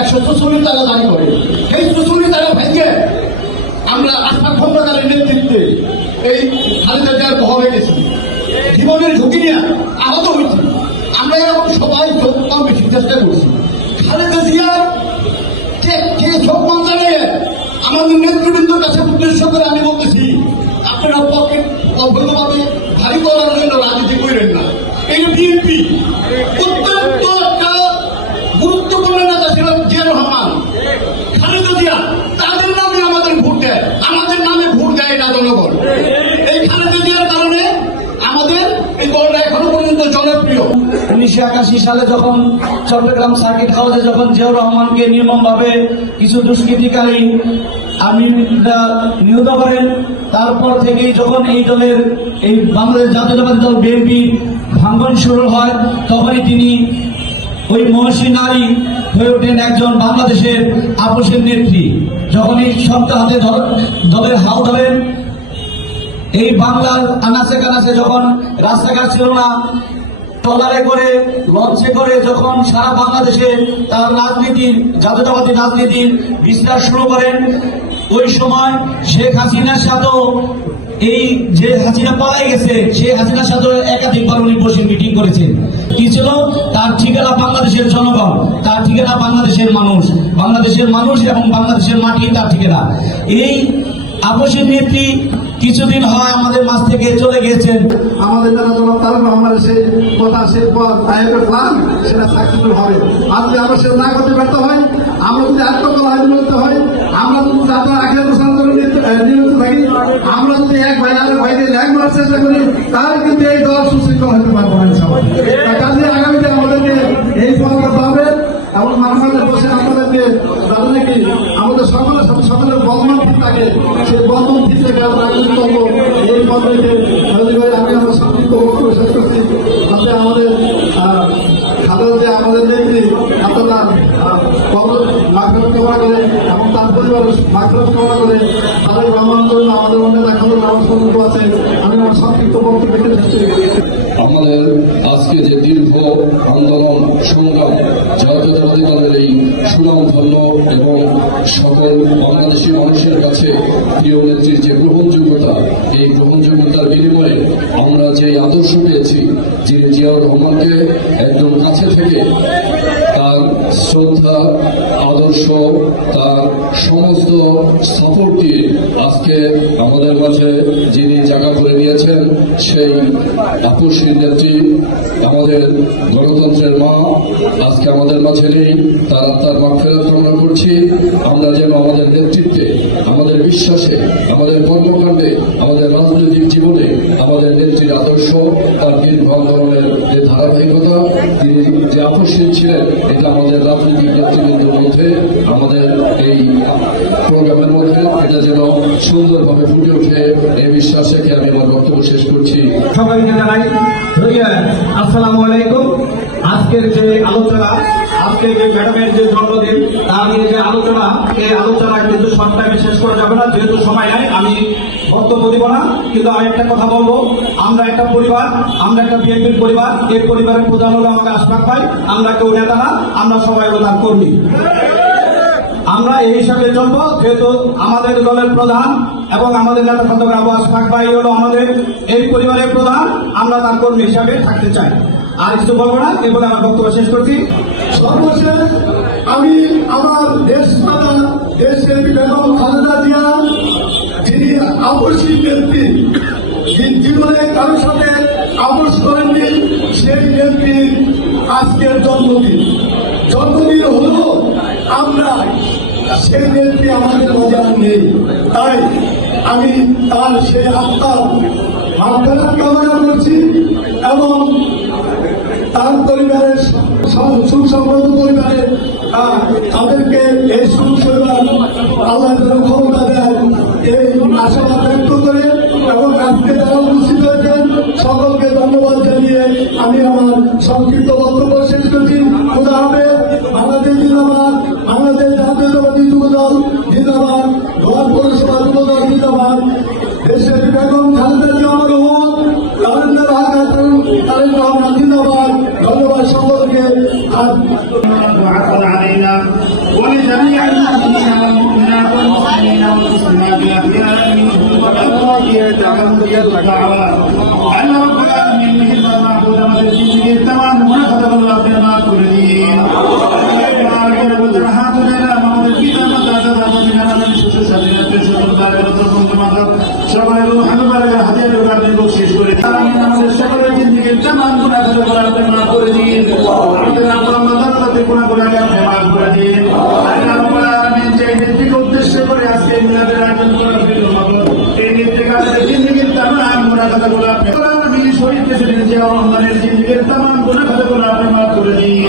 164 তারা দাবি করে। এই 64 তারা ভেঙে আমরা আশরাফ খন্দকারের নেতৃত্বে এই খালেদা জিয়ার বহরে গেছি, জীবনের ঝুঁকি নিয়ে আহত হয়েছি। আমরা এরকম সবাই কম বেশি চেষ্টা করছি। খালেদা জিয়ার কে সম্মান জানিয়ে আমাদের নেতৃবৃন্দর কাছে উদ্দেশ্য করে আমি বলতেছি, আপনারা পকেট অবৈধভাবে ভারী করার জন্য রাজনীতি করেন না। এই বিএনপি অত্যন্ত একটা গুরুত্বপূর্ণ নেতা ছিল জিয়া রহমান, খালেদা জিয়া, তাদের নামে আমাদের ভোট দেয়, আমাদের নামে ভোট দেয় না জনগণ। এই খালেদা জিয়ার কারণে আমাদের এই দলটা এখনো পর্যন্ত জনপ্রিয়। 1981 সালে যখন চট্টগ্রাম সার্কিট হাউসে যখন জিয়াউর রহমানকে নির্মমভাবে কিছু দুষ্কৃতিকারী আর্মিরা নিহত করেন, তারপর থেকেই যখন এই দলের এই বাংলাদেশ জাতীয়তাবাদী দল বিএনপি ভাঙন শুরু হয়, তখনই তিনি ওই মহসী নারী হয়ে ওঠেন একজন বাংলাদেশের আপোষের নেত্রী। যখনই শব্দ হাতে দলের হাল ধরেন, এই বাংলার আনাচে কানাচে যখন রাস্তাঘাট ছিল না, ট্রলারে করে লঞ্চে করে যখন সারা বাংলাদেশে তার রাজনীতির জাতীয়তাবাদী রাজনীতির বিস্তার শুরু করেন, ওই সময় শেখ হাসিনার সাথেও এই যে হাসিনা পালাই গেছে, সেই হাসিনার সাথে একাধিকবার উনি বসে মিটিং করেছেন। কি ছিল তার ঠিকানা? বাংলাদেশের জনগণ, তার ঠিকানা বাংলাদেশের মানুষ, বাংলাদেশের মানুষ এবং বাংলাদেশের মাটি তার ঠিকানা। এই আপোষের নেত্রী কিছুদিন হয় আমাদের মাঝ থেকে চলে গিয়েছেন। আমাদের যারা তারা রহমানের সেই কথা, সেই তাহের প্ল্যান সেটা সাকসেসফুল হবে। আজকে আমরা সেটা না করতে ব্যর্থ হয়, আমরা যদি আত্মকলায় নিয়োজিত হই, আমরা যদি আপনার আখের প্রসারণে নিয়োজিত থাকি, আমরা যদি এক ভাই আরেক ভাইকে ল্যাং মারার চেষ্টা করি, তাহলে কিন্তু এই দল সুশৃঙ্খল হতে পারবো না সবাই। কাজে আগামীতে আমাদেরকে এই ফল করতে হবে এবং মানুষের বসে আমাদেরকে যাতে নাকি আমাদের সকলের সাথে সকলের বন্ধন ঠিক থাকে, সেই বন্ধন ঠিক থেকে আমরা রাজনীতি করবো। এই পদ্ধতিতে আমি আমার সংক্ষিপ্ত বক্তব্য শেষ করছি। তাতে আমাদের খালেদা জিয়া আমাদের নেত্রী আপনারা মাগফিরাত কামনা করে এবং তার পরিবারের মাগফিরাত কামনা করে তারেক রহমান জন্য আমাদের অনেক এখনো নামাজ আছে। আমি আমার সংক্ষিপ্ত বক্তব্য শেষ করছি। আমাদের আজকে যে দীর্ঘ আন্দোলন সংগ্রাম, জাতীয়তাবাদী দলের এই সুনামধন্য এবং সকল বাংলাদেশী মানুষের কাছে প্রিয় নেত্রীর যে গ্রহণযোগ্যতা, এই গ্রহণযোগ্যতার বিনিময়ে আমরা যে আদর্শ পেয়েছি, যিনি জিয়াউর রহমানকে একদম কাছে থেকে তার শ্রদ্ধা, আদর্শ, তার সমস্ত সাপোর্ট দিয়ে আজকে আমাদের মাঝে যিনি জায়গা করে দিয়েছেন, সেই আপোষী নেত্রী, আমাদের গণতন্ত্রের মা আজকে আমাদের মাঝে নেই। তার মাগফিরাত কামনা করছি। আমরা যেন আমাদের নেতৃত্বে, আমাদের বিশ্বাসে, আমাদের কর্মকাণ্ডে, আমাদের রাজনৈতিক জীবনে আমাদের নেত্রীর আদর্শ, তার দীর্ঘ আন্দোলনের যে ধারাবাহিকতা, তিনি যে আপোষশীল ছিলেন, এটা আমাদের রাজনৈতিক নেতৃবৃন্দের মধ্যে, আমাদের এই প্রোগ্রামের মধ্যে এটা যেন সুন্দরভাবে ফুটে ওঠে, এই বিশ্বাস রেখে আমি আমার বক্তব্য শেষ করছি। সবাইকে জানাই আসসালামু আলাইকুম। আজকের যে আলোচনা, আজকে যে ম্যাডামের যে জন্মদিন, তা নিয়ে যে আলোচনা, এই আলোচনা কিন্তু শর্ট টাইমে শেষ করা যাবে না, যেহেতু সময় নাই। আমি বক্তব্য দিব না, কিন্তু আমি একটা কথা বলবো। আমরা একটা পরিবার, আমরা একটা বিএনপির পরিবার। এই পরিবারের প্রধান হলো আমাকে আশফাক ভাই। আমরা কেউ নেতা না, আমরা সবাই হলো তার কর্মী। আমরা এই হিসাবে চলবো, যেহেতু আমাদের দলের প্রধান এবং আমাদের নেতা খন্দকার আবু আশফাক ভাই হলো আমাদের এই পরিবারের প্রধান, আমরা তার কর্মী হিসাবে থাকতে চাই। আর কিছু বলবো না, এ বলে আমার বক্তব্য শেষ করছি। সর্বশেষ আমি আমার দেশমাতা দেশের বেগম খালেদা জিয়া, যিনি আপোষী নেত্রী, জীবনে কারোর সাথে আপোষ করেননি, সেই নেত্রীর আজকের জন্মদিন হলো আমরা সেই নেত্রী আমাদের মজা নেই। তাই আমি তার সেই আত্মার মাগফিরাত কামনা করছি এবং তার পরিবারের সুসম্পন্ন পরিবারের তাদেরকে এই সুপরিবার আল্লাহ যেন ক্ষমতা দেয়, এই আশাবাদ ব্যক্ত করে এবং আজকে যারা উপস্থিত হয়েছেন সকলকে ধন্যবাদ জানিয়ে আমি আমার সংক্ষিপ্ত বক্তব্য শেষ করছি। খোদা হাফেজ। বাংলাদেশ জিন্দাবাদ, বাংলাদেশ জাতীয়তাবাদী যুবদল জিন্দাবাদ, গোয়াল পৌরসভা যুবদল জিন্দাবাদ, দেশের বেগম খালেদা জিয়া রহমান, তারেক রহমান জিন্দাবাদ। ধন্যবাদ সকলকে। ولجميع المؤمنين والمؤمنات والمسلمين والمسلمات الأحياء منهم والأموات يتعلم الدعوات أن رب العالمين به المعبود والذي تمام منافذة الله بما كلين সবাই হানুমানের হাতে দোকানে বকশিশ করে আমাদের সকলের জিন্দিগির তামাম গুনাহ আপনি মাফ করে দিন আমাদের আপনার মাতার গুনাহ আপনি মাফ করে দিন আল্লাহ রাব্বুল আলামিন যে নীতিকে উদ্দেশ্য করে আজকে মিলাদের আয়োজন করা হলো এই নীতিকালের জিন্দিগির তামাম গুনাহ আপনি আলামিন শহীদ প্রেসিডেন্ট জিয়া রহমানের জিন্দিগির তামাম গুনাহ আপনি মাফ করে দিন